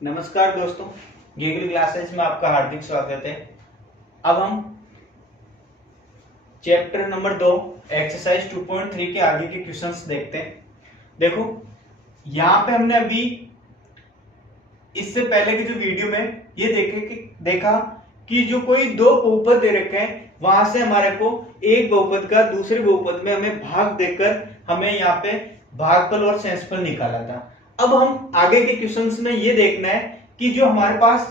नमस्कार दोस्तों, Google classes में आपका हार्दिक स्वागत है। अब हम चैप्टर नंबर 2 एक्सरसाइज 2.3 के आगे के क्वेश्चंस देखते हैं। देखो, यहाँ पे हमने अभी इससे पहले की जो वीडियो में ये देखा कि जो कोई दो बहुपद दे रखे हैं, वहां से हमारे को एक बहुपद का दूसरे बहुपद में हमें भाग देकर हमें यहाँ पे भागफल और शेषफल निकाला था। अब हम आगे के क्वेश्चंस में ये देखना है कि जो हमारे पास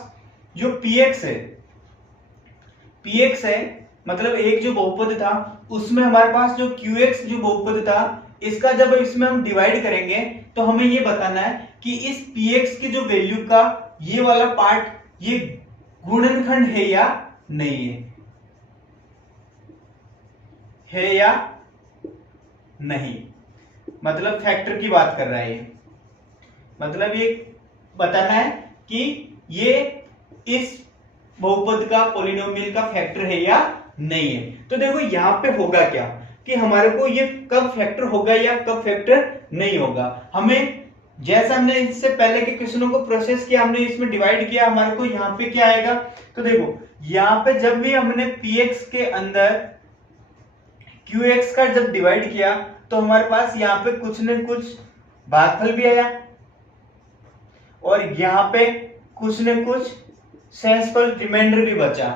जो px है मतलब एक जो बहुपद था उसमें हमारे पास जो qx जो बहुपद था, इसका जब इसमें हम डिवाइड करेंगे तो हमें ये बताना है कि इस px की जो वैल्यू का ये वाला पार्ट ये गुणनखंड है या नहीं है या नहीं, मतलब फैक्टर की बात कर रहा है। ये मतलब ये बताना है कि ये इस बहुपद का पॉलिनोमियल का फैक्टर है या नहीं है। तो देखो यहाँ पे होगा क्या कि हमारे को ये कब फैक्टर होगा या कब फैक्टर नहीं होगा। हमें जैसा हमने इससे पहले के क्वेश्चनों को प्रोसेस किया, हमने इसमें डिवाइड किया, हमारे को यहाँ पे क्या आएगा। तो देखो यहाँ पे जब भी हमने px के अंदर qx का जब डिवाइड किया तो हमारे पास यहाँ पे कुछ न कुछ भागफल भी आया और यहाँ पे कुछ न कुछ शेषफल रिमाइंडर भी बचा।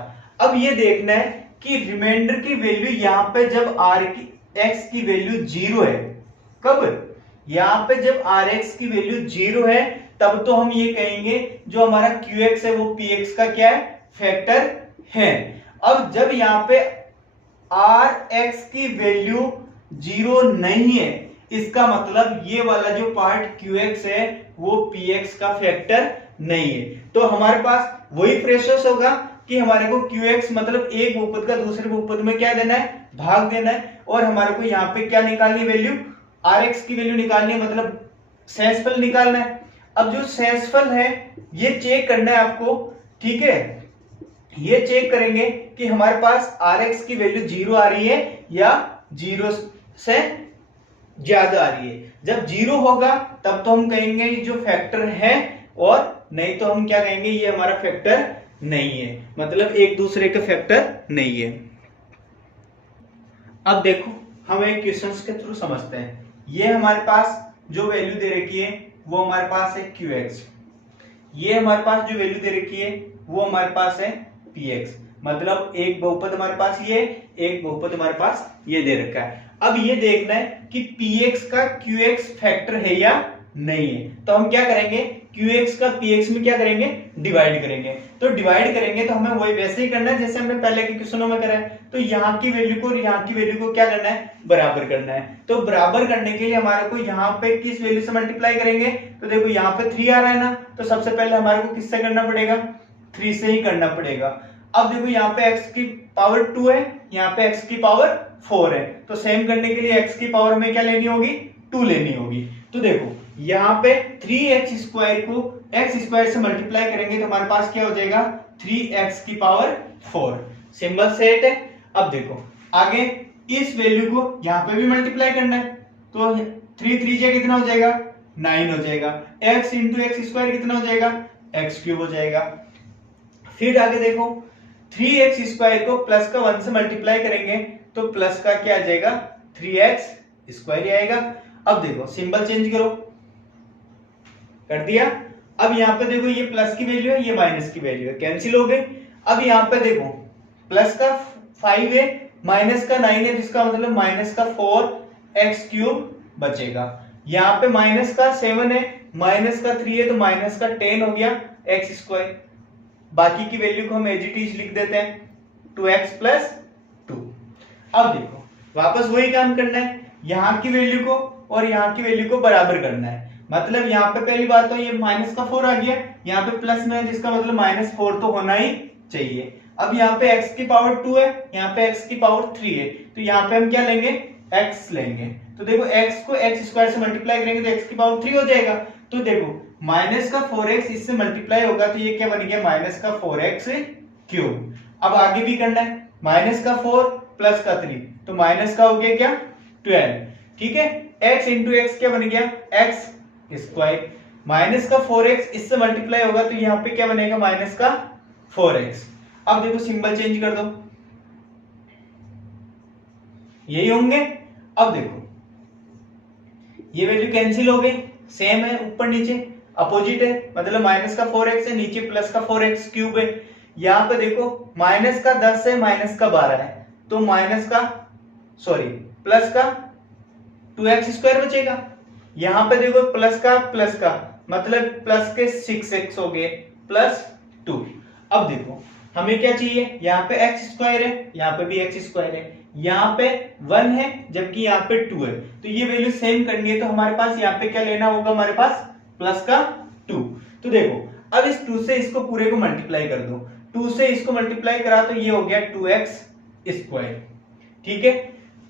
अब ये देखना है कि रिमाइंडर की वैल्यू यहाँ पे जब x की वैल्यू 0 है, कब यहाँ पे जब rx की वैल्यू 0 है तब तो हम ये कहेंगे जो हमारा qx है वो px का क्या है, फैक्टर है। अब जब यहाँ पे rx की वैल्यू 0 नहीं है, इसका मतलब ये वाला जो पार्ट qx है वो px का फैक्टर नहीं है। तो हमारे पास वही प्रोसेस होगा कि हमारे को qx मतलब एक बहुपद का दूसरे बहुपद में क्या देना है, भाग देना है, और हमारे को यहाँ पे क्या निकालनी है, वैल्यू rx की वैल्यू निकालनी है, मतलब शेषफल निकालना है। अब जो शेषफल है ये चेक करना है आपको, ठीक है। ये चेक करेंगे कि हमारे पास rx की वैल्यू 0 आ रही है या 0 से ज्यादा आ रही है। जब 0 होगा तब तो हम कहेंगे ये जो फैक्टर है, और नहीं तो हम क्या कहेंगे, ये हमारा फैक्टर नहीं है, मतलब एक दूसरे का फैक्टर नहीं है। अब देखो हम एक क्वेश्चंस के थ्रू समझते हैं। ये हमारे पास जो वैल्यू दे रखी है वो हमारे पास है qx, ये हमारे पास जो वैल्यू दे रखी है वो हमारे पास है px, मतलब एक बहुपद हमारे पास ये, एक बहुपद हमारे पास ये दे रखा है। अब ये देखना है कि px का qx फैक्टर है या नहीं है। तो हम क्या करेंगे, qx का px में क्या करेंगे, डिवाइड करेंगे। तो डिवाइड करेंगे तो हमें वही वैसे ही करना है जैसे हमने पहले के क्वेश्चनों में करा है। तो यहाँ की वैल्यू को और यहाँ की वैल्यू को क्या करना है, बराबर करना है। तो बराबर करने के लिए हमारे को यहाँ पे किस वैल्यू से मल्टीप्लाई करेंगे। तो देखो यहाँ पे 3 आ रहा है ना, तो सबसे पहले हमारे को किससे करना पड़ेगा, 3 से ही करना पड़ेगा। अब देखो यहाँ पे x की पावर 2 है, यहाँ पे x की पावर 4 है, तो सेम करने के लिए x की पावर हमें क्या लेनी होगी, 2 लेनी होगी। तो देखो यहाँ पे 3x स्क्वायर को x स्क्वायर से मल्टीप्लाई करेंगे तो हमारे पास क्या हो जाएगा, 3x की पावर 4, सिंबल सेट है। अब देखो आगे इस वैल्यू को यहाँ पे भी मल्टीप्लाई करना है, तो 3 3 कितना हो जाएगा, 9 हो जाएगा। x इंटू एक्स स्क्वायर कितना हो जाएगा, x क्यूब हो जाएगा। फिर आगे देखो 3x स्क्वायर को प्लस का 1 से मल्टीप्लाई करेंगे तो प्लस का क्या आ जाएगा, 3x स्क्वायर आएगा। अब देखो सिंबल चेंज करो, कर दिया। अब यहाँ पे देखो ये प्लस की वैल्यू है, ये माइनस की वैल्यू है, कैंसिल हो गई। अब यहाँ पे देखो प्लस का 5 है, माइनस का 9 है, जिसका मतलब माइनस का 4x क्यूब बचेगा। यहाँ पे माइनस का 7 है, माइनस का 3 है, तो माइनस का 10 हो गया x स्क्वायर। बाकी की वैल्यू को हम एज इट इज लिख देते हैं, 2x प्लस 2। अब देखो वापस वही काम करना है, यहाँ की वैल्यू को और यहाँ की वैल्यू को बराबर करना है। मतलब यहाँ पे पहली बात तो ये माइनस का 4 आ गया, यहाँ पे प्लस में है, जिसका मतलब माइनस 4 तो होना ही चाहिए। अब यहाँ पे x की पावर 2 है, यहाँ पे x की पावर 3 है, तो यहाँ पे हम क्या लेंगे, x लेंगे। तो देखो x को x स्क्वायर से मल्टीप्लाई करेंगे तो x की पावर 3 हो जाएगा। तो देखो माइनस का 4x इससे मल्टीप्लाई होगा तो ये क्या बन गया, माइनस का 4x क्यूब। अब आगे भी करना है, माइनस का 4 प्लस का 3, तो माइनस का हो गया क्या, 12, ठीक है। x इंटू एक्स क्या बन गया, x स्क्वायर, माइनस का 4x इससे मल्टीप्लाई होगा तो यहाँ पे क्या बनेगा, माइनस का 4x। अब देखो सिंबल चेंज कर दो, यही होंगे। अब देखो ये वैल्यू कैंसिल हो गई, सेम है, ऊपर नीचे अपोजिट है, मतलब माइनस का 4x है, नीचे प्लस का 4x क्यूब है। यहाँ पे देखो माइनस का 10 है, माइनस का 12 है, तो प्लस का 2x स्क्वायर बचेगा। यहाँ पे देखो प्लस का मतलब प्लस के 6x हो गए प्लस 2। अब देखो हमें क्या चाहिए, यहाँ पे x स्क्वायर है, यहाँ पे भी x स्क्वायर है, यहाँ पे 1 है जबकि यहाँ पे 2 है, तो ये वैल्यू सेम करनी है, तो हमारे पास यहाँ पे क्या लेना होगा, हमारे पास प्लस का 2। तो देखो अब इस 2 से इसको पूरे को मल्टीप्लाई कर दो, 2 से इसको मल्टीप्लाई करा तो ये हो गया 2x स्क्वायर, ठीक है।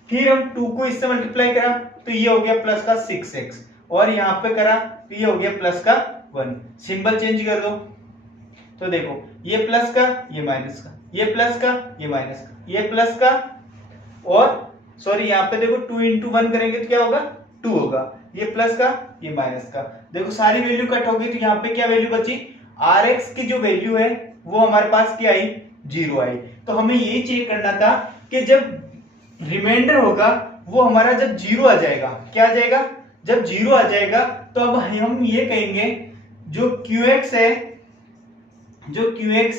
फिर हम 2 को इससे मल्टीप्लाई करा तो ये हो गया प्लस का 6x, और यहाँ पे करा तो ये हो गया प्लस का 1। सिंबल चेंज कर दो, तो देखो ये प्लस का, ये माइनस का, ये प्लस का, ये माइनस का, ये प्लस का, और यहाँ पे देखो 2 into 1 करेंगे तो क्या होगा, 2 होगा, ये प्लस का, ये माइनस का। देखो सारी वैल्यू कट हो गई, तो यहाँ पे क्या वैल्यू बची, Rx की जो वैल्यू है वो हमारे पास क्या आई, 0 आई। तो हमें यही चेक करना था कि जब रिमाइंडर होगा वो हमारा जब 0 आ जाएगा, क्या आ जाएगा, जब 0 आ जाएगा तो अब हम ये कहेंगे जो QX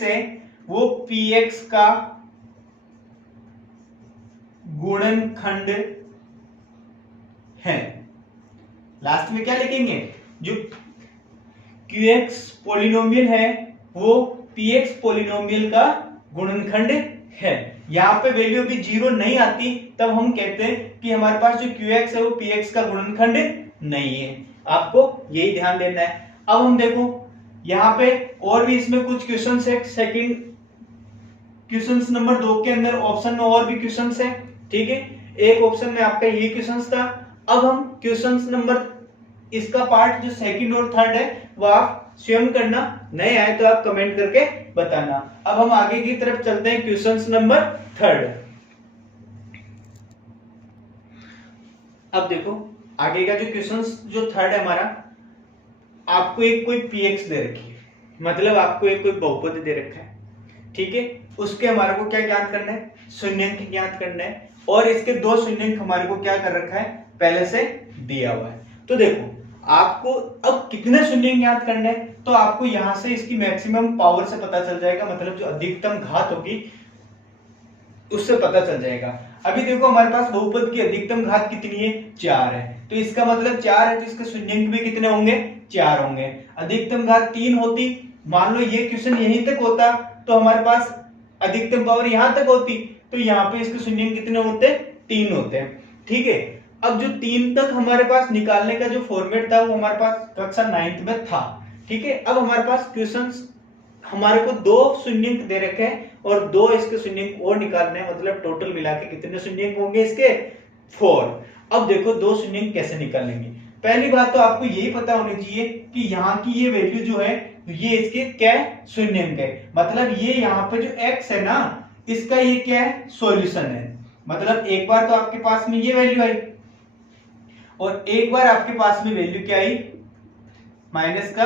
है वो PX का गुणनखंड है। लास्ट में क्या लिखेंगे, जो QX पॉलिनोमियल है वो PX पॉलिनोमियल का गुणनखंड है। यहाँ पे वैल्यू भी 0 नहीं आती तब हम कहते हैं कि हमारे पास जो QX है वो PX का गुणनखंड नहीं है। आपको यही ध्यान देना है। अब हम देखो यहाँ पे और भी इसमें कुछ क्वेश्चंस है, सेकंड क्वेश्चंस नंबर 2 के अंदर ऑप्शन में और भी क्वेश्चंस है, ठीक है। एक ऑप्शन में आपका ये क्वेश्चंस था। अब हम क्वेश्चंस नंबर इसका पार्ट जो सेकंड और थर्ड है वो आप स्वयं करना, नहीं आए तो आप कमेंट करके बताना। अब हम आगे की तरफ चलते हैं, क्वेश्चंस नंबर 3। अब देखो आगे का जो क्वेश्चंस जो 3 है हमारा, आपको एक कोई PX दे रखी है, मतलब आपको एक कोई बहुपद दे रखा है, ठीक है। उसके हमारे को क्या ज्ञात करना है, शून्यंक ज्ञात करना है, और इसके 2 शून्यंक हमारे को क्या कर रखा है, पहले से दिया हुआ है। तो देखो आपको अब कितने शून्यंक ज्ञात करने हैं, तो आपको यहां से इसकी मैक्सिमम पावर से पता चल जाएगा, मतलब जो अधिकतम घात होगी उससे पता चल जाएगा। अभी देखो हमारे पास बहुपद की अधिकतम घात कितनी है, 4 है, तो इसका मतलब 4 है, तो इसके शून्यंक भी कितने होंगे, 4 होंगे। अधिकतम घात 3 होती, मान लो ये क्वेश्चन यहीं तक होता तो हमारे पास अधिकतम पावर यहां तक होती, तो यहाँ पे इसके शून्यंक कितने होते, 3 होते हैं, ठीक है। अब जो 3 तक हमारे पास निकालने का जो फॉर्मेट था वो हमारे पास कक्षा 9th में था, ठीक है। अब हमारे पास क्वेश्चंस हमारे को 2 शून्यंक दे रखे हैं और 2 इसके शून्यंक और निकालने हैं, मतलब टोटल मिला के कितने शून्यंक होंगे इसके, 4। अब देखो 2 शून्यंक कैसे निकालेंगे। पहली बात तो आपको यही पता होनी चाहिए कि यहाँ की ये वैल्यू जो है ये इसके क्या है, शून्यंक है, मतलब ये यहाँ पे जो x है ना इसका ये क्या है, सॉल्यूशन है। मतलब एक बार तो आपके पास में ये वैल्यू आई और एक बार आपके पास में वैल्यू क्या आई, माइनस का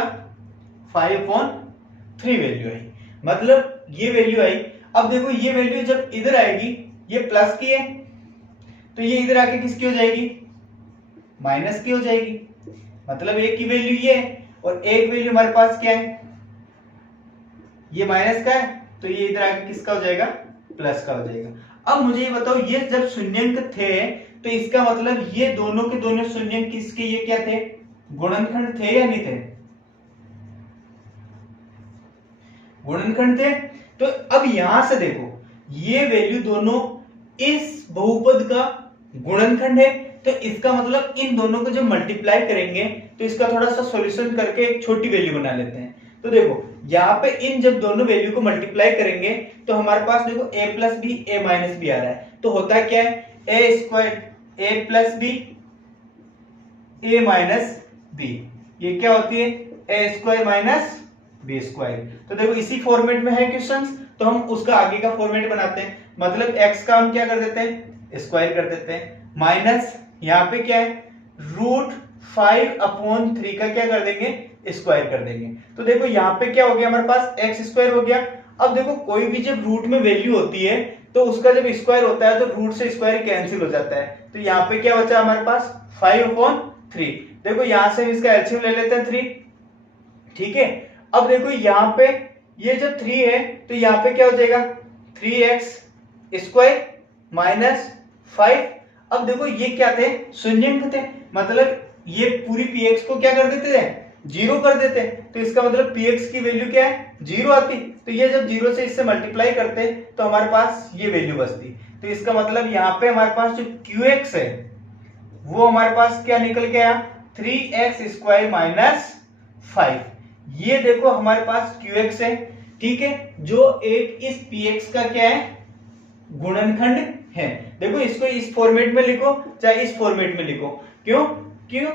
5/3 वैल्यू आई, मतलब ये वैल्यू आई। अब देखो ये वैल्यू जब इधर आएगी, ये प्लस की है तो ये इधर आके किसकी हो जाएगी, माइनस की हो जाएगी, मतलब एक की वैल्यू ये है और एक वैल्यू हमारे पास क्या है, ये माइनस का है, तो ये इधर आके किसका हो जाएगा, प्लस का हो जाएगा। अब मुझे ये बताओ, ये जब शून्यंक थे तो इसका मतलब ये दोनों के दोनों शून्यंक किसके, ये क्या थे, गुणनखंड थे या नहीं थे, गुणनखंड थे। तो अब यहां से देखो ये वैल्यू दोनों इस बहुपद का गुणनखंड है, तो इसका मतलब इन दोनों को जब मल्टीप्लाई करेंगे तो इसका थोड़ा सा सॉल्यूशन करके एक छोटी वैल्यू बना लेते हैं। तो देखो यहाँ पे इन जब दोनों वैल्यू को मल्टीप्लाई करेंगे तो हमारे पास देखो a plus B a minus B आ रहा है, तो होता क्या है, a square a plus B a minus B, ये क्या होती है, a square minus B square. तो देखो इसी फॉर्मेट में है क्वेश्चंस, तो हम उसका आगे का फॉर्मेट बनाते हैं, मतलब x का हम क्या कर देते हैं, स्क्वायर कर देते हैं, माइनस यहाँ पे क्या है, √5/3 का क्या कर देंगे, स्क्वायर कर देंगे। तो देखो यहाँ पे क्या हो गया हमारे पास एक्स स्क्वायर हो गया। अब देखो कोई भी जब रूट में वैल्यू होती है तो उसका जब स्क्वायर होता है तो रूट से स्क्वायर कैंसिल हो जाता है। तो यहाँ पे क्या बचा हमारे पास 5/3। देखो यहाँ से हम इसका एलसीएम ले लेते हैं 3, ठीक है। अब देखो यहाँ पे ये जो 3 है तो यहाँ पे क्या हो जाएगा 3x² माइनस 5। अब देखो ये क्या थे, शून्यंक थे, मतलब ये पूरी px को क्या कर देते थे, 0 कर देते। तो इसका मतलब px की वैल्यू क्या है, 0 आती। तो ये जब 0 से इससे मल्टीप्लाई करते तो हमारे पास ये वैल्यू बचती। तो इसका मतलब यहाँ पे हमारे पास जो qx है वो हमारे पास क्या निकल के आया, 3x² माइनस 5। ये देखो हमारे पास qx है, ठीक है, जो एक इस px का क्या है, गुणनखंड है। देखो इसको इस फॉर्मेट में लिखो चाहे इस फॉर्मेट में लिखो, क्यों क्यों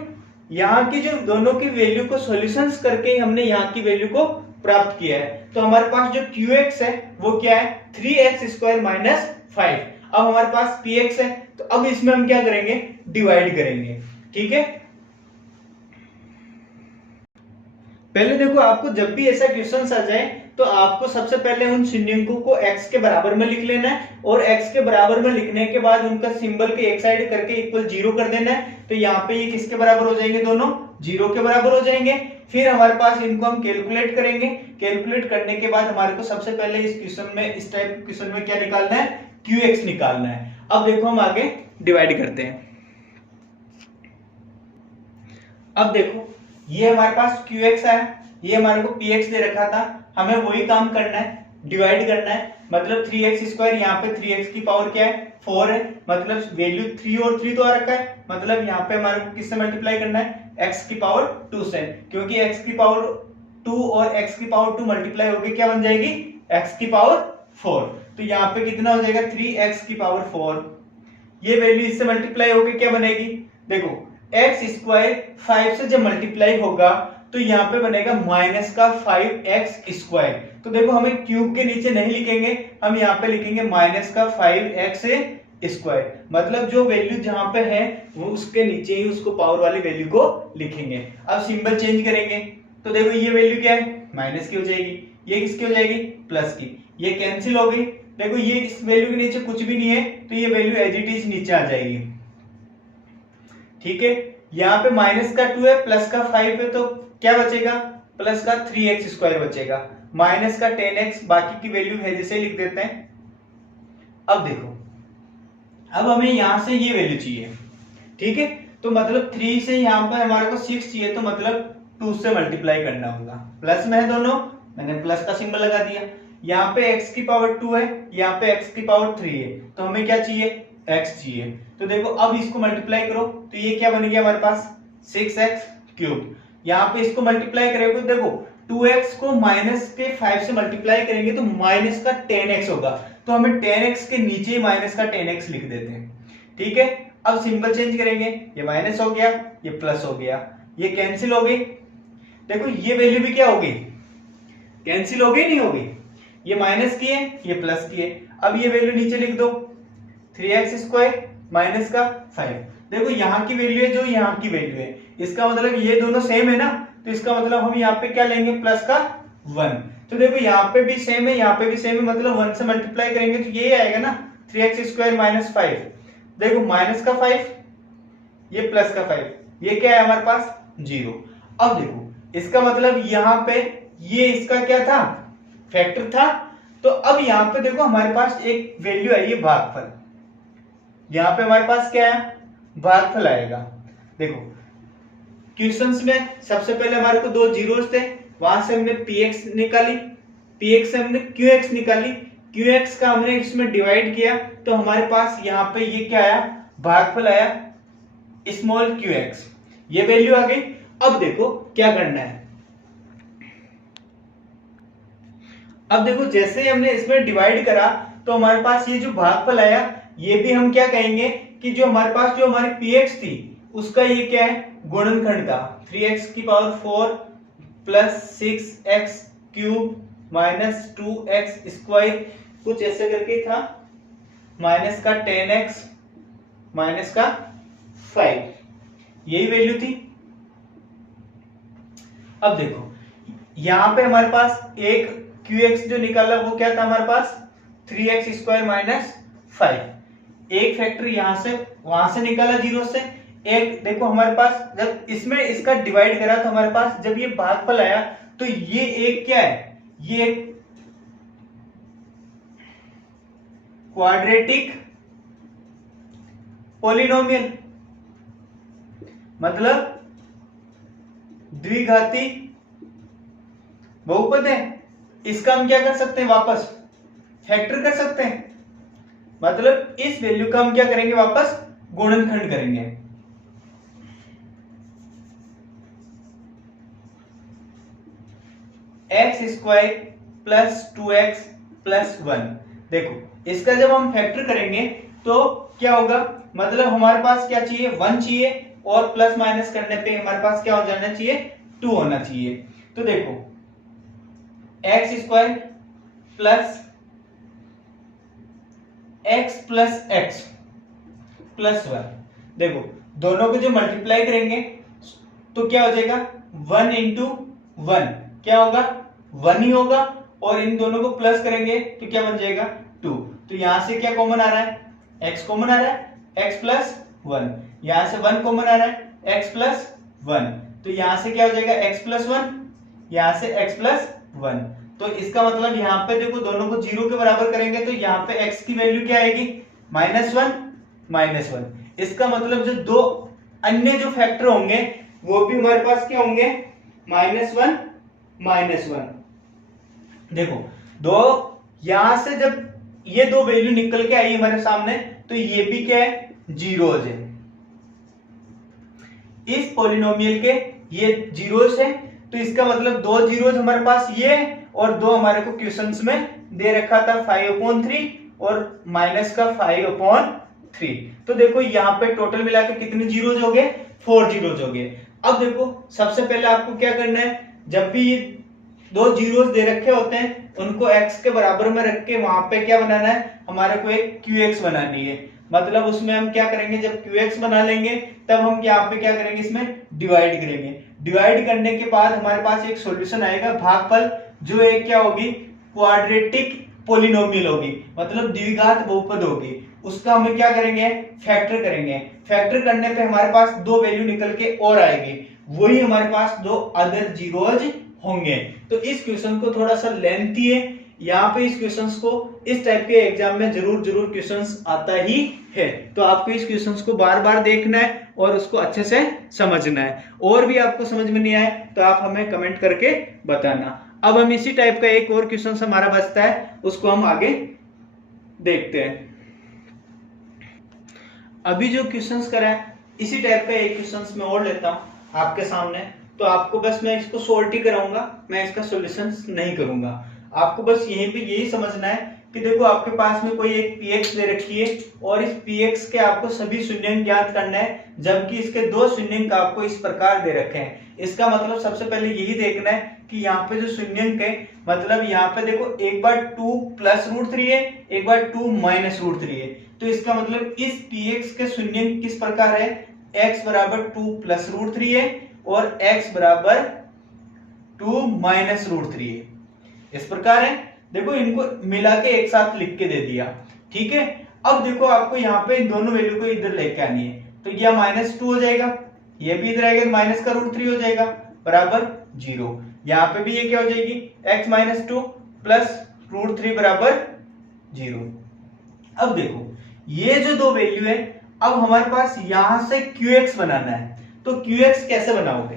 यहाँ की जो दोनों की वैल्यू को सॉल्यूशंस करके हमने यहाँ की वैल्यू को प्राप्त किया है। तो हमारे पास जो qx है वो क्या है, 3x² माइनस 5। अब हमारे पास px है तो अब इसमें हम क्या करेंगे, डिवाइड करेंगे, ठीक है। पहले देखो आपको जब भी ऐसा क्वेश्चन आ जाए तो आपको सबसे पहले उन शून्यंकों को x के बराबर में लिख लेना है, और x के बराबर में लिखने के बाद उनका सिंबल के एक साइड करके इक्वल 0 कर देना है। तो यहाँ पे ये किसके बराबर हो जाएंगे, दोनों 0 के बराबर हो जाएंगे। फिर हमारे पास इनको हम कैलकुलेट करेंगे। कैलकुलेट करने के बाद हमारे को सबसे पहले इस क्वेश्चन में, इस टाइप के क्वेश्चन में क्या निकालना है, qx निकालना है। अब देखो हम आगे डिवाइड करते हैं। अब देखो ये हमारे पास qx है, ये हमारे को px दे रखा था, हमें वही काम करना है, डिवाइड करना है। मतलब 3x², यहाँ पे 3x की पावर क्या है, 4 है, मतलब वैल्यू 3 और 3 तो आ रखा है, मतलब यहाँ पे हमारे को किससे मल्टीप्लाई करना है, x की पावर 2 से, क्योंकि x की पावर 2 और x की पावर 2 मल्टीप्लाई होके क्या बन जाएगी, x की पावर 4। तो यहाँ पे कितना हो जाएगा, 3x की पावर 4। ये वैल्यू इससे मल्टीप्लाई होके क्या बनेगी, देखो x² 5 से जब मल्टीप्लाई होगा तो यहाँ पे बनेगा माइनस का 5x²। तो देखो हमें क्यूब के नीचे नहीं लिखेंगे, हम यहाँ पे लिखेंगे माइनस का 5x²। मतलब जो वैल्यू जहां पे है वो उसके नीचे ही उसको पावर वाली वैल्यू को लिखेंगे। अब सिंबल चेंज करेंगे तो देखो ये वैल्यू क्या है, माइनस की हो जाएगी, ये किसकी हो जाएगी, प्लस की, ये कैंसिल हो गई। देखो ये इस वैल्यू के नीचे कुछ भी नहीं है तो ये वैल्यू एज इट इज नीचे आ जाएगी, ठीक है। यहाँ पे माइनस का 2 है, प्लस का 5 है, तो क्या बचेगा, प्लस का 3x² बचेगा, माइनस का 10x, बाकी की वैल्यू है जैसे लिख देते हैं। अब देखो अब हमें यहां से ये वैल्यू चाहिए, ठीक है। तो मतलब 3 से यहाँ पर हमारे को 6 चाहिए, तो मतलब 2 से मल्टीप्लाई करना होगा। प्लस में है दोनों, मैंने प्लस का सिंबल लगा दिया। यहाँ पे x की पावर 2 है, यहाँ पे x की पावर 3 है, तो हमें क्या चाहिए, x चाहिए। तो देखो अब इसको मल्टीप्लाई करो तो ये क्या बन गया हमारे पास, 6x³। यहाँ पे इसको मल्टीप्लाई करेंगे तो देखो 2x को माइनस के 5 से मल्टीप्लाई करेंगे तो माइनस का 10x होगा, तो हमें 10x के नीचे ही माइनस का 10x लिख देते हैं, ठीक है। अब सिंबल चेंज करेंगे, ये माइनस हो गया, ये प्लस हो गया, ये कैंसिल हो गई। देखो ये वैल्यू भी क्या होगी, कैंसिल हो गई, नहीं होगी, ये माइनस की है, ये प्लस की है। अब ये वैल्यू नीचे लिख दो, 3x² माइनस का 5। देखो यहाँ की वैल्यू है जो यहाँ की वैल्यू है, इसका मतलब ये दोनों सेम है ना, तो इसका मतलब हम यहाँ पे क्या लेंगे, प्लस का 1। तो देखो यहाँ पे भी सेम है, यहाँ पे भी सेम है, मतलब 1 से मल्टीप्लाई करेंगे तो ये आएगा ना, 3x² माइनस 5। देखो माइनस का 5, ये प्लस का 5, ये क्या है हमारे पास, 0। अब देखो इसका मतलब यहाँ पे ये इसका क्या था, फैक्टर था। तो अब यहाँ पे देखो हमारे पास एक वैल्यू आई है, भागफल। यहाँ पे हमारे पास क्या है, भागफल आएगा। देखो क्वेश्चंस में सबसे पहले हमारे को 2 जीरोस थे, वहां से हमने px निकाली, px से हमने qx निकाली, qx का हमने इसमें डिवाइड किया तो हमारे पास यहाँ पे ये क्या आया, भागफल आया स्मॉल qx, ये वैल्यू आ गई। अब देखो क्या करना है, अब देखो जैसे ही हमने इसमें डिवाइड करा तो हमारे पास ये जो भागफल आया, ये भी हम क्या कहेंगे कि जो हमारे पास जो हमारी px थी उसका ये क्या है, गुणनखंड था। 3x की power 4 plus 6x³ minus 2x², कुछ ऐसे करके था, माइनस का 10x माइनस का 5, यही वैल्यू थी। अब देखो यहाँ पे हमारे पास एक QX जो निकाला वो क्या था हमारे पास 3x² माइनस 5। एक फैक्टर यहां से वहां से निकाला जीरो से। एक देखो हमारे पास जब इसमें इसका डिवाइड करा तो हमारे पास जब ये भागफल आया तो ये एक क्या है, ये एक क्वाड्रेटिक पॉलिनोमियल मतलब द्विघाती बहुपद है। इसका हम क्या कर सकते हैं, वापस फैक्टर कर सकते हैं, मतलब इस वैल्यू का हम क्या करेंगे, वापस गुणनखंड करेंगे। x² plus 2x plus 1। देखो इसका जब हम फैक्टर करेंगे तो क्या होगा, मतलब हमारे पास क्या चाहिए, 1 चाहिए और प्लस माइनस करने पे हमारे पास क्या हो जाना चाहिए, 2 होना चाहिए। तो देखो x² plus x plus x plus 1। देखो दोनों को जो मल्टीप्लाई करेंगे तो क्या हो जाएगा, 1 इंटू 1 क्या होगा, 1 ही होगा, और इन दोनों को प्लस करेंगे तो क्या बन जाएगा 2। तो यहां से क्या कॉमन आ रहा है, x कॉमन आ रहा है, x प्लस 1। यहां से 1 कॉमन आ रहा है, x प्लस 1। तो यहां से क्या हो जाएगा, x प्लस 1, यहां से x प्लस 1। तो इसका मतलब यहाँ पे देखो दोनों को 0 के बराबर करेंगे तो यहाँ पे x की वैल्यू क्या आएगी, -1 -1। इसका मतलब जो दो अन्य जो फैक्टर होंगे वो भी हमारे पास क्या होंगे, -1 -1। देखो दो यहां से जब ये दो वैल्यू निकल के आई हमारे सामने तो ये भी क्या है, जीरोज है। इस पॉलिनोमियल के ये जीरोज है, तो इसका मतलब दो जीरोज हमारे पास ये और दो हमारे को क्वेश्चंस में दे रखा था 5/3 और माइनस का 5/3। तो देखो यहाँ पे टोटल मिला के कितने जीरोज हो गए, 4 जीरोज हो गए। अब देखो सबसे पहले आपको क्या करना है, जब भी ये दो जीरोस दे रखे होते हैं उनको x के बराबर में रख के वहां पे क्या बनाना है, हमारे को एक QX बनानी है। मतलब उसमें हम क्या करेंगे, जब QX बना लेंगे तब हम यहाँ पे क्या करेंगे, इसमें डिवाइड करेंगे। डिवाइड करने के बाद हमारे पास एक सॉल्यूशन आएगा भागफल, जो एक क्या होगी, क्वाड्रेटिक पॉलिनोमियल होगी, मतलब द्विघात बहुपद होगी। उसका हम क्या करेंगे, फैक्टर करेंगे। फैक्टर करने पे हमारे पास दो वैल्यू निकल के और आएगी, वही हमारे पास दो अदर जीरोज होंगे। तो इस क्वेश्चन को थोड़ा सा लेंथी है, यहाँ पे इस क्वेश्चंस को इस टाइप के एग्जाम में जरूर क्वेश्चंस आता ही है। तो आपको इस क्वेश्चंस को बार बार देखना है और उसको अच्छे से समझना है। और भी आपको समझ में नहीं आए तो आप हमें कमेंट करके बताना। अब हम इसी टाइप का एक और क्वेश्चन हमारा बचता है, उसको हम आगे देखते हैं। अभी जो क्वेश्चंस करा है इसी टाइप का एक क्वेश्चंस मैं और लेता हूं आपके सामने, तो आपको बस मैं इसको सॉल्व ही कराऊंगा, मैं इसका सॉल्यूशन नहीं करूंगा। आपको बस यहीं पे यही समझना है कि देखो आपके पास में कोई एक px दे रखी है और इस px के आपको सभी शून्यंक ज्ञात करना है, जबकि इसके दो शून्यंक आपको इस प्रकार दे रखे हैं। इसका मतलब सबसे पहले यही देखना है कि यहाँ पे जो शून्यंक है, मतलब यहाँ पे देखो एक बार 2 + √3 है, एक बार 2 - √3 है। तो इसका मतलब इस px के शून्यंक किस प्रकार है, x = 2 + √3 है और x = 2 - √3 है, इस प्रकार है। देखो इनको मिला के एक साथ लिख के दे दिया, ठीक है। अब देखो आपको यहाँ पे इन दोनों वैल्यू को इधर लेके आनी है, तो यह -2 हो जाएगा, ये भी इधर आएगा, माइनस का √3 हो जाएगा बराबर 0। यहाँ पे भी ये क्या हो जाएगी, x - 2 + √3 बराबर 0। अब देखो ये जो दो वैल्यू है, अब हमारे पास यहां से QX बनाना है। तो QX कैसे बनाओगे,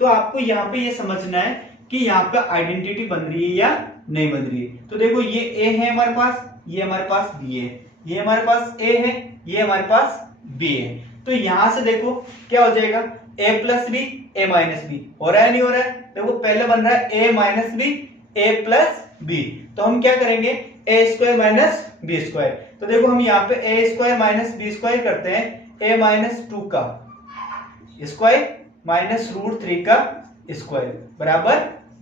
तो आपको यहाँ पे ये समझना है कि यहाँ पे आइडेंटिटी बन रही है या नहीं बन रही है। तो देखो ये A है हमारे पास, ये हमारे पास B है, ये हमारे पास A है, ये हमारे पास B है। तो यहां से देखो क्या हो जाएगा, A + B A - B हो रहा है नहीं हो रहा है। देखो पहले बन रहा है A - B A + B, तो हम क्या करेंगे A² - B²। तो देखो हम यहाँ पे A² - B² करते हैं, A - 2 का स्क्वायर माइनस √3 का स्क्वायर बराबर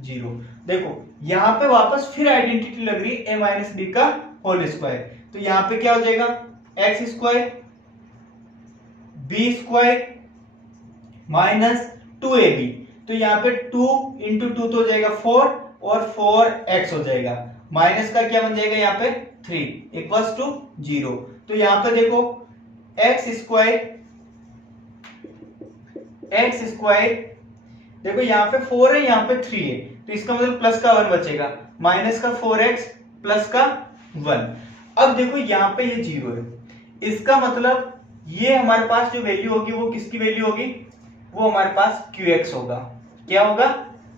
0। देखो यहाँ पे वापस फिर आइडेंटिटी लग रही है A - B का होल स्क्वायर। तो यहाँ पे क्या हो जाएगा, x² B² - 2ab। तो यहाँ पे 2 इंटू 2 तो हो जाएगा 4 और 4x हो जाएगा, माइनस का क्या बन जाएगा यहाँ पे 3 इक्वल्स टू 0। तो यहाँ पे देखो एक्स स्क्वायर देखो यहाँ पे 4 है, यहाँ पे 3 है, तो इसका मतलब प्लस का 1 बचेगा, माइनस का 4x प्लस का 1। अब देखो यहाँ पे ये 0 है, इसका मतलब ये हमारे पास जो वैल्यू होगी वो किसकी वैल्यू होगी, वो हमारे पास qx होगा। क्या होगा,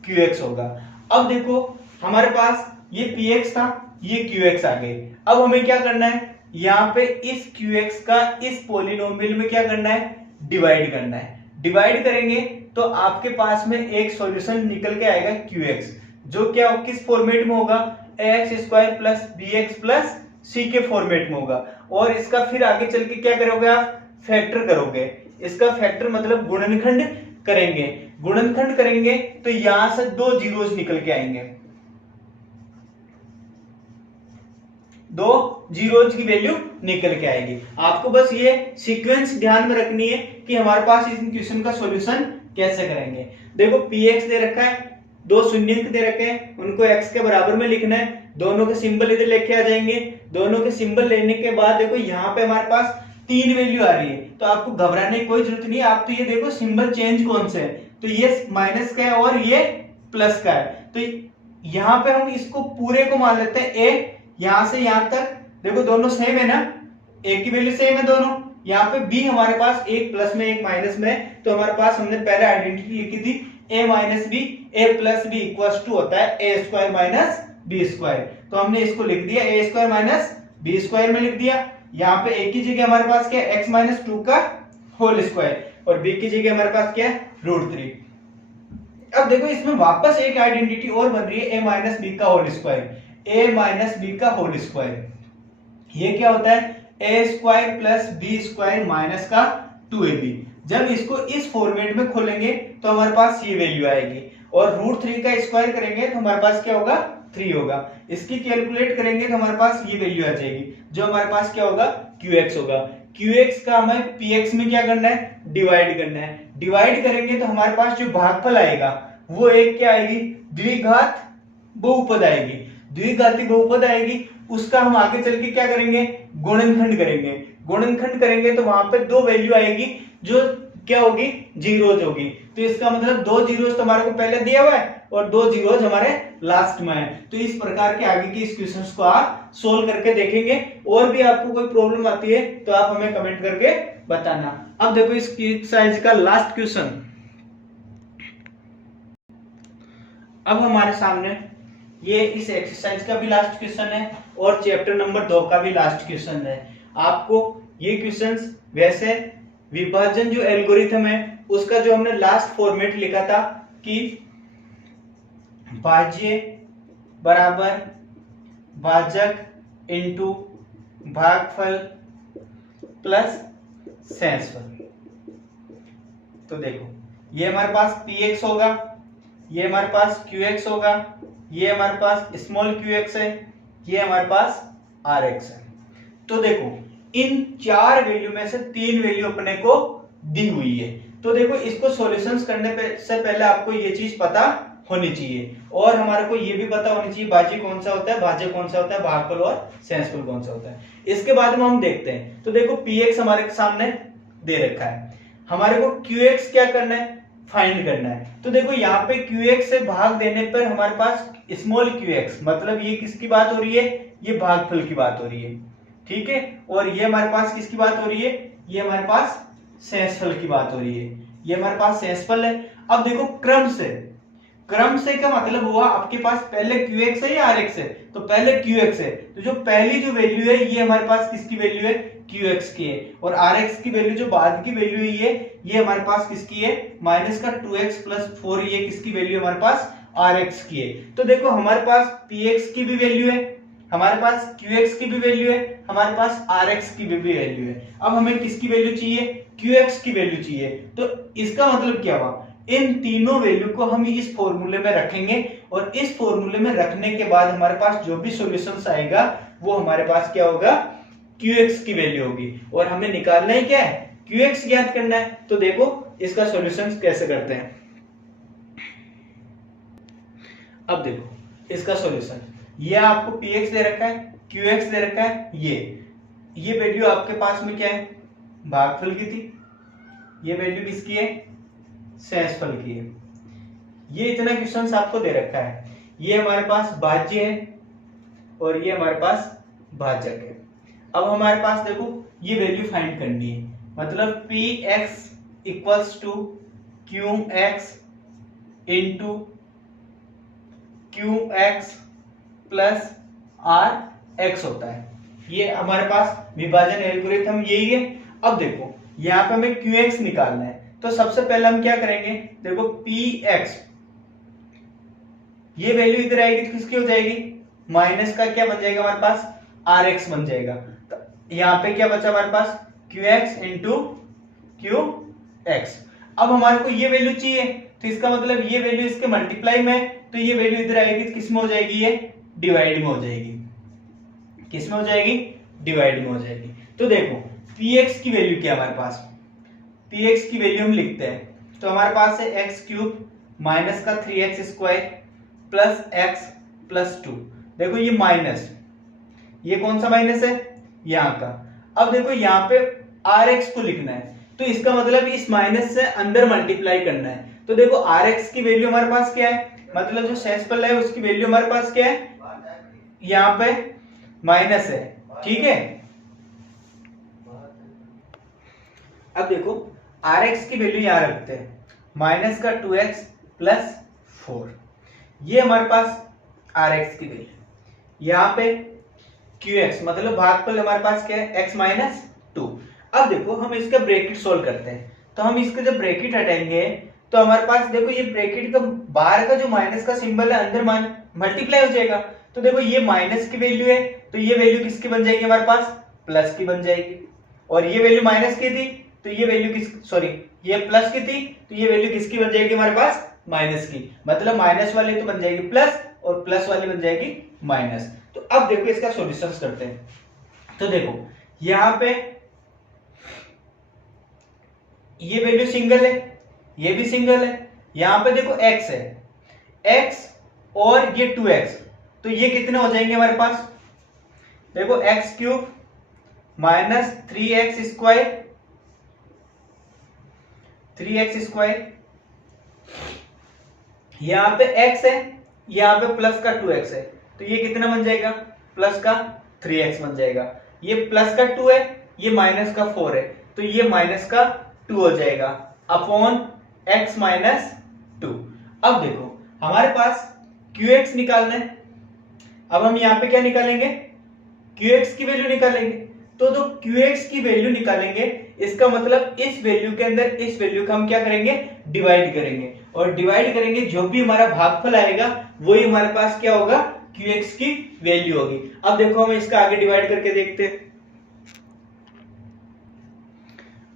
qx होगा। अब देखो हमारे पास ये px था, ये qx आ गए। अब हमें क्या करना है, यहाँ पे इस qx का इस पॉलिनोमियल में क्या करना है, डिवाइड करना है। डिवाइड करेंगे तो आपके पास में एक सॉल्यूशन निकल के आएगा qx, जो क्या किस फॉर्मेट में होगा, ax square plus bx plus c के फॉर्मेट में होगा। और इसका फिर आगे चल के क्या करोगे आप, फैक्टर करोगे। इसका फैक्टर मतलब गुणनखंड करेंगे। गुणनखंड करेंगे तो यहां से 2 जीरोस निकल के आएंगे, 2 जीरोस की वैल्यू निकल के आएगी। आपको बस ये सीक्वेंस ध्यान में रखनी है कि हमारे पास इस क्वेश्चन का सॉल्यूशन कैसे करेंगे। देखो px दे रखा है, 2 शून्यंक दे रखे हैं, उनको x के बराबर में लिखना है। दोनों के सिंबल इधर लेके आ जाएंगे। दोनों के सिंबल लेने के बाद देखो यहाँ पे हमारे पास 3 वैल्यू आ रही है, तो आपको घबराने की कोई जरूरत नहीं है। आप तो ये देखो सिंबल चेंज कौन से है, तो ये माइनस का है और ये प्लस का है। तो यहाँ पे हम इसको पूरे को मान लेते हैं a, यहां से यहां तक देखो दोनों सेम है ना, a की वैल्यू सेम है दोनों। यहाँ पे b हमारे पास एक प्लस में एक माइनस में है, तो हमारे पास हमने पहले आइडेंटिटी लिखी थी a minus B, a plus B equals to होता है a square minus B square. तो हमने इसको लिख दिया a square minus B square में लिख दिया। यहाँ पे a की जगह हमारे पास क्या है, x माइनस 2 का होल स्क्वायर, और b की जगह हमारे पास क्या है, √3। अब देखो इसमें वापस एक आइडेंटिटी और बन रही है a माइनस बी का whole square, a minus B का होल स्क्वायर। ये क्या होता है, a square plus B square minus का 2ab। जब इसको इस फॉर्मेट में खोलेंगे तो हमारे पास ये वैल्यू आएगी, और √3 का स्क्वायर करेंगे तो हमारे पास क्या होगा, 3 होगा। इसकी कैलकुलेट करेंगे तो हमारे पास ये वैल्यू आ जाएगी, जो हमारे पास क्या होगा, qx होगा। qx का हमें px में क्या करना है, डिवाइड करना है। डिवाइड करेंगे तो हमारे पास जो भागफल आएगा वो एक क्या आएगी, द्विघात बहुपद आएगी। द्विघाती बहुपद आएगी, उसका हम आगे चल के क्या करेंगे, गुणनखंड करेंगे। गुणनखंड करेंगे तो वहां पे 2 वैल्यू आएगी जो क्या होगी, जीरोज होगी। तो इसका मतलब 2 जीरोज तो हमारे को पहले दिया हुआ है और 2 जीरोज हमारे लास्ट में है। तो इस प्रकार के आगे की इस क्वेश्चंस को आप सोल्व करके देखेंगे। और भी आपको कोई प्रॉब्लम आती है तो आप हमें कमेंट करके बताना। अब देखो इस एक्सरसाइज का लास्ट क्वेश्चन। अब हमारे सामने ये इस एक्सरसाइज का भी लास्ट क्वेश्चन है और चैप्टर नंबर 2 का भी लास्ट क्वेश्चन है। आपको ये क्वेश्चंस वैसे विभाजन जो एल्गोरिथम है उसका जो हमने लास्ट फॉर्मेट लिखा था कि भाज्य बराबर भाजक इनटू भागफल प्लस शेषफल। तो देखो ये हमारे पास px होगा, ये हमारे पास qx होगा, ये हमारे पास स्मॉल qx है, ये हमारे पास rx है। तो देखो इन 4 वैल्यू में से 3 वैल्यू अपने को दी हुई है। तो देखो इसको सॉल्यूशंस करने से पहले आपको ये चीज पता होनी चाहिए, और हमारे को ये भी पता होनी चाहिए भाज्य कौन सा होता है, भाज्य कौन सा होता है, भागफल और शेषफल कौन सा होता है। इसके बाद में हम देखते हैं। तो देखो px हमारे सामने दे रखा है, हमारे को qx क्या करना है, फाइंड करना है। तो देखो यहाँ पे qx से भाग देने पर हमारे पास स्मॉल qx, मतलब ये किसकी बात हो रही है, ये भागफल की बात हो रही है, ठीक है। और ये हमारे पास किसकी बात हो रही है, ये हमारे पास शेषफल की बात हो रही है, ये हमारे पास शेषफल है। अब देखो क्रम से का मतलब हुआ आपके पास पहले qx है या rx है, तो पहले qx है, तो जो पहली जो वैल्यू है ये हमारे पास किसकी वैल्यू है, qx की है। और rx की वैल्यू जो बाद की वैल्यू है ये हमारे पास किसकी है, माइनस का 2x प्लस 4, ये किसकी वैल्यू हमारे पास rx की है। तो देखो हमारे पास px की भी वैल्यू है, हमारे पास qx की भी वैल्यू है, हमारे पास rx की भी वैल्यू है। अब हमें किसकी वैल्यू चाहिए, qx की वैल्यू चाहिए। तो इसका मतलब क्या हुआ, इन तीनों वैल्यू को हम इस फॉर्मूले में रखेंगे, और इस फॉर्मूले में रखने के बाद हमारे पास जो भी सॉल्यूशंस आएगा वो हमारे पास क्या होगा, qx की वैल्यू होगी। और हमें निकालना ही क्या है, qx ज्ञात करना है। तो देखो इसका सॉल्यूशंस कैसे करते हैं। अब देखो इसका सॉल्यूशन, ये आपको px दे रखा है, qx दे रखा है, ये वैल्यू आपके पास में क्या है, भागफल की थी, ये वैल्यू किसकी है, शेषफल की है। ये इतना क्वेश्चन आपको दे रखा है, ये हमारे पास भाज्य है और ये हमारे पास भाजक है। अब हमारे पास देखो ये वैल्यू फाइंड करनी है, मतलब px equals to qx into qx plus rx होता है। ये हमारे पास विभाजन एल्गोरिथम यही है। अब देखो यहाँ पे हमें qx निकालना है, तो सबसे पहले हम क्या करेंगे, देखो px, ये वैल्यू इधर आएगी तो किसकी हो जाएगी, माइनस का क्या बन जाएगा हमारे पास, rx बन जाएगा। तो यहाँ पे क्या बचा हमारे पास, qx इंटू qx। अब हमारे को ये वैल्यू चाहिए, तो इसका मतलब ये वैल्यू इसके मल्टीप्लाई में है, तो ये वैल्यू इधर आएगी तो किस में हो जाएगी, ये डिवाइड में हो जाएगी। किस में हो जाएगी, डिवाइड में हो जाएगी। तो देखो px की वैल्यू क्या है हमारे पास, px की वैल्यू हम लिखते हैं, तो हमारे पास है एक्स क्यूब माइनस का 3x square plus x plus 2। देखो ये माइनस, ये कौन सा माइनस है, यहाँ का। अब देखो यहाँ पे rx को लिखना है, तो इसका मतलब इस माइनस से अंदर मल्टीप्लाई करना है। तो देखो rx की वैल्यू हमारे पास क्या है, मतलब जो शेषफल है उसकी वैल्यू हमारे पास क्या है, यहाँ पे माइनस है, ठीक है। अब देखो rx की वैल्यू यहाँ रखते हैं, माइनस का 2x प्लस 4, ये हमारे पास rx की वैल्यू। यहाँ पे qx मतलब भागफल हमारे पास क्या है, x माइनस 2। अब देखो हम इसका ब्रैकेट सोल्व करते हैं, तो हम इसका जब ब्रैकेट हटाएंगे तो हमारे पास देखो ये ब्रैकेट का बाहर का जो माइनस का सिंबल है अंदर मल्टीप्लाई हो जाएगा। तो देखो ये माइनस की वैल्यू है, तो ये वैल्यू किसकी बन जाएगी हमारे पास, प्लस की बन जाएगी। और ये वैल्यू माइनस की थी तो ये वैल्यू ये प्लस की थी तो ये वैल्यू किसकी बन जाएगी हमारे पास, माइनस की। मतलब माइनस वाली तो बन जाएगी प्लस और प्लस वाली बन जाएगी माइनस। तो अब देखो इसका सॉल्यूशन करते हैं। तो देखो यहाँ पे ये वैल्यू सिंगल है, ये भी सिंगल है, यहाँ पे देखो x है, x और ये 2x, तो ये कितने हो जाएंगे हमारे पास, देखो x cube minus 3x square, 3x square, यहाँ पे x है, यहाँ पे प्लस का 2x है, तो ये कितना बन जाएगा, प्लस का 3x बन जाएगा। ये प्लस का 2 है, ये माइनस का 4 है, तो ये माइनस का 2 हो जाएगा अपॉन x माइनस 2। अब देखो हमारे पास qx निकालना है, अब हम यहाँ पे क्या निकालेंगे, qx की वैल्यू निकालेंगे। तो जो qx की वैल्यू निकालेंगे इसका मतलब इस वैल्यू के अंदर इस वैल्यू का हम क्या करेंगे, डिवाइड करेंगे, और डिवाइड करेंगे जो भी हमारा भागफल आएगा वही हमारे पास क्या होगा, qx की वैल्यू होगी। अब देखो हम इसका आगे डिवाइड करके देखते हैं।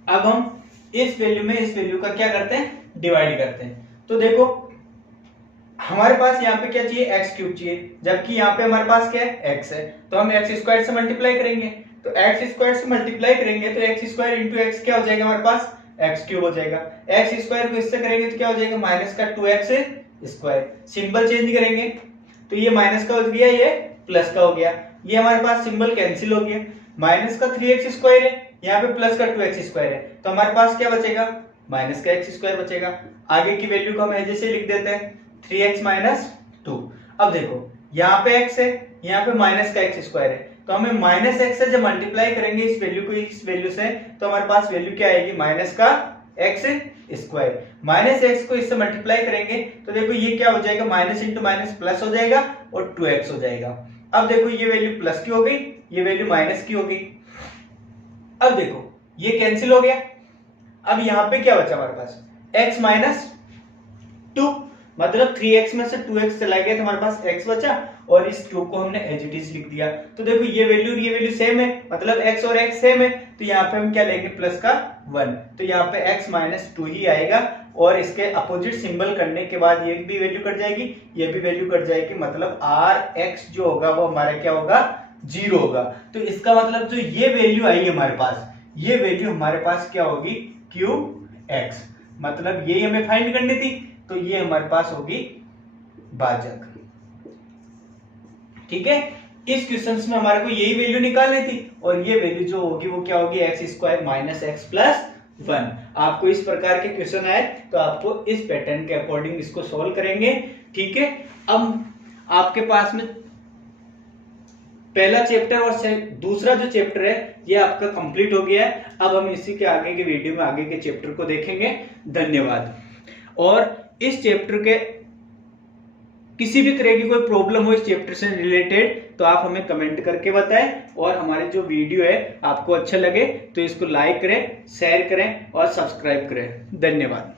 अब हम इस वैल्यू में इस वैल्यू का क्या करते हैं, डिवाइड करते हैं। तो देखो हमारे पास यहाँ पे क्या चाहिए, एक्स क्यूब चाहिए, जबकि यहाँ पे हमारे पास क्या है, एक्स है, तो हम एक्स स्क्वायर से मल्टीप्लाई करेंगे। तो एक्स स्क्वायर से मल्टीप्लाई करेंगे तो एक्स स्क्वायर इंटू एक्स क्या हो जाएगा हमारे पास, एक्स क्यूब हो जाएगा। एक्स स्क्वायर को इससे करेंगे तो क्या हो जाएगा, माइनस का 2x स्क्वायर। सिंबल चेंज करेंगे तो ये माइनस का हो गया, ये प्लस का हो गया, ये हमारे पास सिंबल कैंसिल हो गया। माइनस का 3x स्क्वायर है, यहाँ पे प्लस का 2x स्क्वायर है, तो हमारे पास क्या बचेगा, माइनस का x स्क्वायर बचेगा। आगे की वैल्यू को हम ऐसे से लिख देते हैं, 3x माइनस 2। अब देखो यहाँ पे x है, यहाँ पे माइनस का x स्क्वायर है, तो हमें माइनस x से जब मल्टीप्लाई करेंगे इस वैल्यू को इस वैल्यू से, तो हमारे पास वैल्यू क्या आएगी, माइनस का x स्क्वायर। माइनस x को इससे मल्टीप्लाई करेंगे तो देखो ये क्या हो जाएगा, माइनस इंटू माइनस प्लस हो जाएगा और 2x हो जाएगा। अब देखो ये वैल्यू प्लस की हो गई, ये वैल्यू माइनस की हो गई। अब देखो ये कैंसिल हो गया। अब यहाँ पे क्या बचा हमारे पास, x माइनस 2, मतलब 3x में से 2x चला गया तो हमारे पास x बचा, और इस क्यूब को हमने एज इट इज लिख दिया। तो देखो ये वैल्यू सेम है, मतलब x और x सेम है, तो यहाँ पे हम क्या लेंगे, प्लस का 1, तो यहाँ पे x माइनस 2 ही आएगा। और इसके अपोजिट सिंबल करने के बाद ये भी वैल्यू कट जाएगी, ये भी वैल्यू कट जाएगी, मतलब rx जो होगा वो हमारा क्या होगा, 0 होगा। तो इसका मतलब जो ये वैल्यू आई हमारे पास, ये वैल्यू हमारे पास क्या होगी, qx, मतलब ये हमें फाइंड करनी थी, तो ये हमारे पास होगी भाजक। ठीक है, इस क्वेश्चन में हमारे को यही वैल्यू निकालनी थी और ये वैल्यू जो होगी वो क्या होगी, x square minus x plus 1। आपको इस प्रकार के क्वेश्चन आए तो आपको इस पैटर्न के अकॉर्डिंग इसको सॉल्व करेंगे। ठीक है, अब आपके पास में पहला चैप्टर और दूसरा जो चैप्टर है ये आपका कंप्लीट हो गया है। अब हम इसी के आगे के वीडियो में आगे के चैप्टर को देखेंगे। धन्यवाद। और इस चैप्टर के किसी भी तरह की कोई प्रॉब्लम हो इस चैप्टर से रिलेटेड तो आप हमें कमेंट करके बताएं, और हमारी जो वीडियो है आपको अच्छा लगे तो इसको लाइक करें, शेयर करें और सब्सक्राइब करें। धन्यवाद।